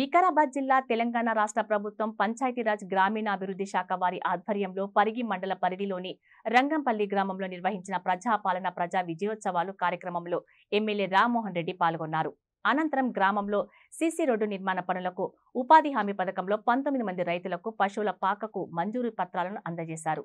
వికారాబాద్ జిల్లా తెలంగాణ రాష్ట్ర ప్రభుత్వం పంచాయతీరాజ్ గ్రామీణాభివృద్ధి శాఖ వారి ఆధ్వర్యంలో పరిగి మండల పరిధిలోని రంగంపల్లి గ్రామంలో నిర్వహించిన ప్రజాపాలన ప్రజా విజయోత్సవాలు కార్యక్రమంలో ఎమ్మెల్యే రామ్మోహన్ రెడ్డి పాల్గొన్నారు. అనంతరం గ్రామంలో సీసీ రోడ్డు నిర్మాణ పనులకు ఉపాధి హామీ పథకంలో 19 మంది రైతులకు పశువుల పాకకు మంజూరు పత్రాలను అందజేశారు.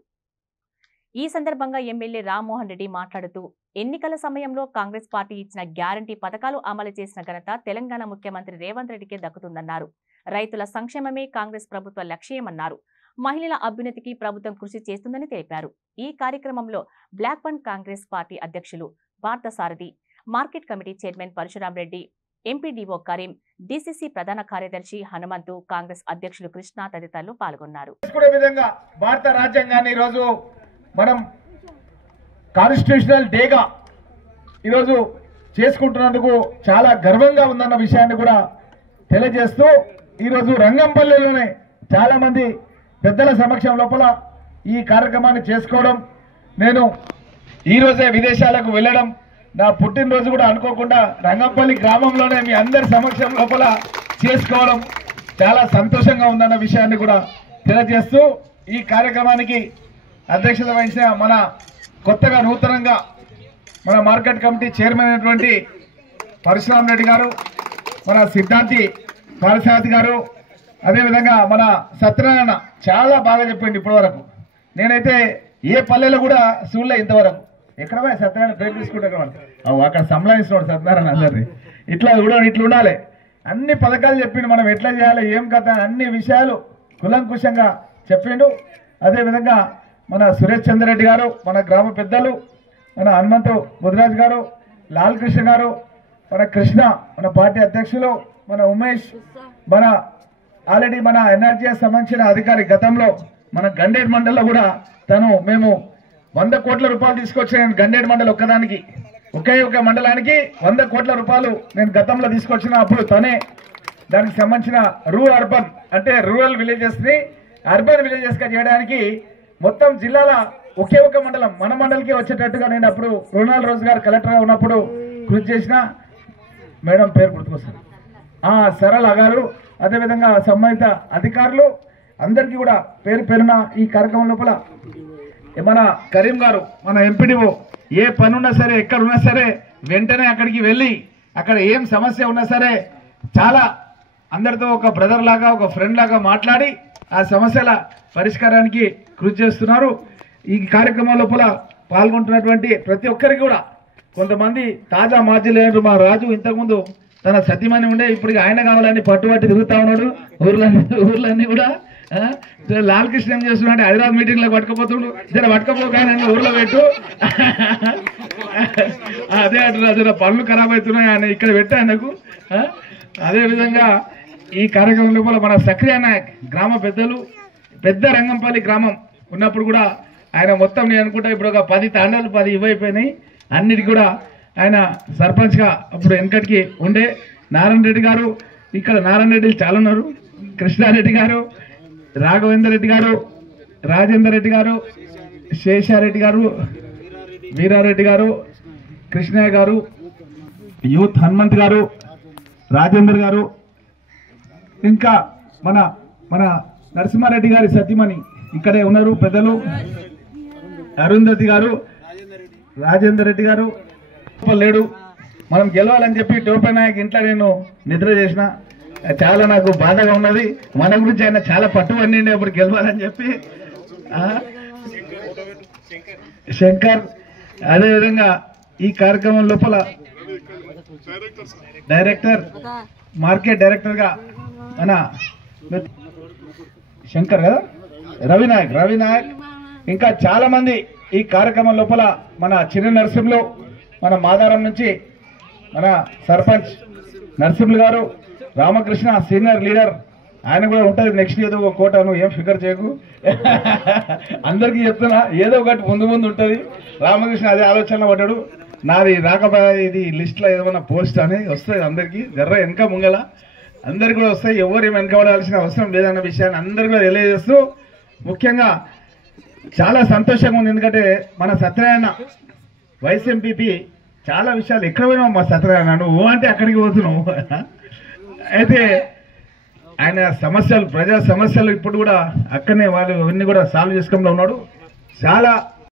ఈ సందర్భంగా ఎమ్మెల్యే రామ్మోహన్ రెడ్డి మాట్లాడుతూ ఎన్నికల సమయంలో కాంగ్రెస్ పార్టీ ఇచ్చిన గ్యారంటీ పథకాలు అమలు చేసిన ఘనత తెలంగాణ ముఖ్యమంత్రి రేవంత్ రెడ్డికే దక్కుతుందన్నారు. రైతుల సంక్షేమమే కాంగ్రెస్ ప్రభుత్వ లక్ష్యమన్నారు. మహిళల అభ్యున్నతికి ప్రభుత్వం కృషి చేస్తుందని తెలిపారు. ఈ కార్యక్రమంలో బ్లాక్ వన్ కాంగ్రెస్ పార్టీ అధ్యక్షులు Parthasarathi, market committee chairman Parasuram Reddy, MPDO Karim, DCC ప్రధాన కార్యదర్శి హనుమంతు, కాంగ్రెస్ అధ్యక్షులు కృష్ణ తదితరులు పాల్గొన్నారు. భారత రాజ్యాంగాన్ని ఈరోజు మనం కాన్స్టిట్యూషనల్ డేగా ఈరోజు చేసుకుంటున్నందుకు చాలా గర్వంగా ఉందన్న విషయాన్ని కూడా తెలియజేస్తూ ఈరోజు రంగంపల్లిలోనే చాలా మంది పెద్దల సమక్షం లోపల ఈ కార్యక్రమాన్ని చేసుకోవడం, నేను ఈరోజే విదేశాలకు వెళ్ళడం, నా పుట్టినరోజు కూడా అనుకోకుండా రంగంపల్లి గ్రామంలోనే మీ అందరి సమక్షం లోపల చేసుకోవడం చాలా సంతోషంగా ఉందన్న విషయాన్ని కూడా తెలియజేస్తూ ఈ కార్యక్రమానికి అధ్యక్షత వహించిన మన కొత్తగా నూతనంగా మన మార్కెట్ కమిటీ చైర్మన్ అయినటువంటి పరశురాం రెడ్డి గారు, మన సిద్ధాంతి పారసారథి గారు, అదేవిధంగా మన సత్యనారాయణ చాలా బాగా చెప్పింది ఇప్పటి వరకు. నేనైతే ఏ పల్లెలో కూడా చూడలే ఇంతవరకు. ఎక్కడ సత్యనారాయణ పేరు తీసుకుంటారు అక్కడ సంలాయిస్తున్నాడు సత్యనారాయణ అందరినీ. ఇట్లా ఉండాలి, అన్ని పథకాలు చెప్పిండు, మనం ఎట్లా చేయాలి, ఏం కథ, అన్ని విషయాలు కులంకుశంగా చెప్పిండు. అదేవిధంగా మన సురేష్ చంద్రరెడ్డి గారు, మన గ్రామ పెద్దలు, మన హనుమంతు ముదిరాజ్ గారు, లాల్ కృష్ణ గారు, మన కృష్ణ, మన పార్టీ అధ్యక్షులు, మన ఉమేష్, మన ఆల్రెడీ మన ఎన్ఆర్జీఎస్ సంబంధించిన అధికారి గతంలో మన గండేడ్ మండల్లో కూడా మేము 100 కోట్ల రూపాయలు తీసుకొచ్చాను. గండేడ్ మండల్ ఒక్కదానికి, ఒకే మండలానికి 100 కోట్ల రూపాయలు నేను గతంలో తీసుకొచ్చిన. అప్పుడు తనే దానికి సంబంధించిన అర్బన్ అంటే రూరల్ విలేజెస్ని అర్బన్ విలేజెస్గా చేయడానికి మొత్తం జిల్లాల ఒకే ఒక మండలం మన మండలికి వచ్చేటట్టుగా నేను అప్పుడు రుణాల్ రోజు గారు కలెక్టర్గా ఉన్నప్పుడు కృషి చేసిన. మేడం పేరు గుర్తుకొస్తారు, సరళ గారు, అదేవిధంగా సంబంధిత అధికారులు అందరికీ కూడా పేరు పేరున ఈ కార్యక్రమం లోపల మన కరీం గారు, మన ఎంపీడీఓ, ఏ పని ఉన్నా సరే ఎక్కడ ఉన్నా సరే వెంటనే అక్కడికి వెళ్ళి అక్కడ ఏం సమస్య ఉన్నా సరే చాలా అందరితో ఒక బ్రదర్ లాగా ఒక ఫ్రెండ్ లాగా మాట్లాడి ఆ సమస్యల పరిష్కారానికి కృషి చేస్తున్నారు. ఈ కార్యక్రమం లోపల పాల్గొంటున్నటువంటి ప్రతి ఒక్కరికి కూడా కొంతమంది తాజా మాజీలు మా రాజు ఇంతకుముందు తన సతీమణి ఉండే, ఇప్పుడు ఆయన కావాలని పట్టుబట్టి తిరుగుతా ఉన్నాడు ఊర్లన్నీ కూడా. లాల్ కృష్ణ ఏం చేస్తున్నాడు, హైదరాబాద్ మీటింగ్ లో పట్టుకపోతుండు, పట్టుకపోగానే ఊర్లో పెట్టు అదే అంటున్నా, పనులు ఖరాబ్ అవుతున్నాయి ఆయన ఇక్కడ పెట్టా ఆయనకు. అదేవిధంగా ఈ కార్యక్రమం లోపల మన సక్రియ నాయక్ గ్రామ పెద్దలు, పెద్ద రంగంపల్లి గ్రామం ఉన్నప్పుడు కూడా ఆయన మొత్తం నేను అనుకుంటా ఇప్పుడు ఒక 10 తాండాలు 10 ఇవ్వైపోయినాయి. అన్నిటికీ కూడా ఆయన సర్పంచ్గా అప్పుడు వెనకటికి ఉండే. నారాయణ రెడ్డి గారు, ఇక్కడ నారాయణ రెడ్డి చాలా ఉన్నారు, కృష్ణారెడ్డి గారు, రాఘవేందర్ రెడ్డి గారు, రాజేందర్ రెడ్డి గారు, శేషారెడ్డి గారు, వీరారెడ్డి గారు, కృష్ణయ్య గారు, యూత్ హనుమంత్ గారు, రాజేందర్ గారు, ఇంకా మన మన నరసింహారెడ్డి గారి సతీమణి ఇక్కడే ఉన్నారు పెద్దలు, అరుంధతి గారు, రాజేందర్ రెడ్డి గారు లేడు. మనం గెలవాలని చెప్పి టోపే నాయక్ ఇంట్లో నేను నిద్ర చేసిన, చాలా నాకు బాధగా ఉన్నది. మన గురించి ఆయన చాలా పట్టుబడి అప్పుడు గెలవాలని చెప్పి. శంకర్, అదేవిధంగా ఈ కార్యక్రమం లోపల డైరెక్టర్, మార్కెట్ డైరెక్టర్గా మన శంకర్ కదా, రవినాయక్, ఇంకా చాలా మంది ఈ కార్యక్రమం లోపల మన చిన్న నరసింహులు, మన మాదారం నుంచి మన సర్పంచ్ నరసింహులు గారు, రామకృష్ణ సీనియర్ లీడర్, ఆయన కూడా ఉంటుంది. నెక్స్ట్ ఏదో ఒక కోట, నువ్వు ఏం ఫిగర్ చేయకు, అందరికీ చెప్తున్నా ఏదో ఒకటి ముందు ఉంటుంది. రామకృష్ణ అదే ఆలోచన పడ్డాడు, నాది రాకపోయా ఇది లిస్ట్లో ఏదైనా పోస్ట్ అని వస్తుంది అందరికీ, జర్ర వెనక ముంగల అందరికి కూడా వస్తాయి, ఎవరు ఏమి వెనకబడాల్సిన అవసరం లేదన్న విషయాన్ని అందరికీ కూడా తెలియజేస్తూ, ముఖ్యంగా చాలా సంతోషంగా ఉంది. ఎందుకంటే మన సత్యనారాయణ వైస్ ఎంపీపీ చాలా విషయాలు ఎక్కడ పోయినావు మా సత్యనారాయణ, నువ్వు అంటే అక్కడికి పోతున్నావు. అయితే ఆయన సమస్యలు ప్రజా సమస్యలు ఇప్పుడు కూడా అక్కడనే వాళ్ళు అవన్నీ కూడా సాల్వ్ చేసుకోవడంలో ఉన్నాడు. చాలా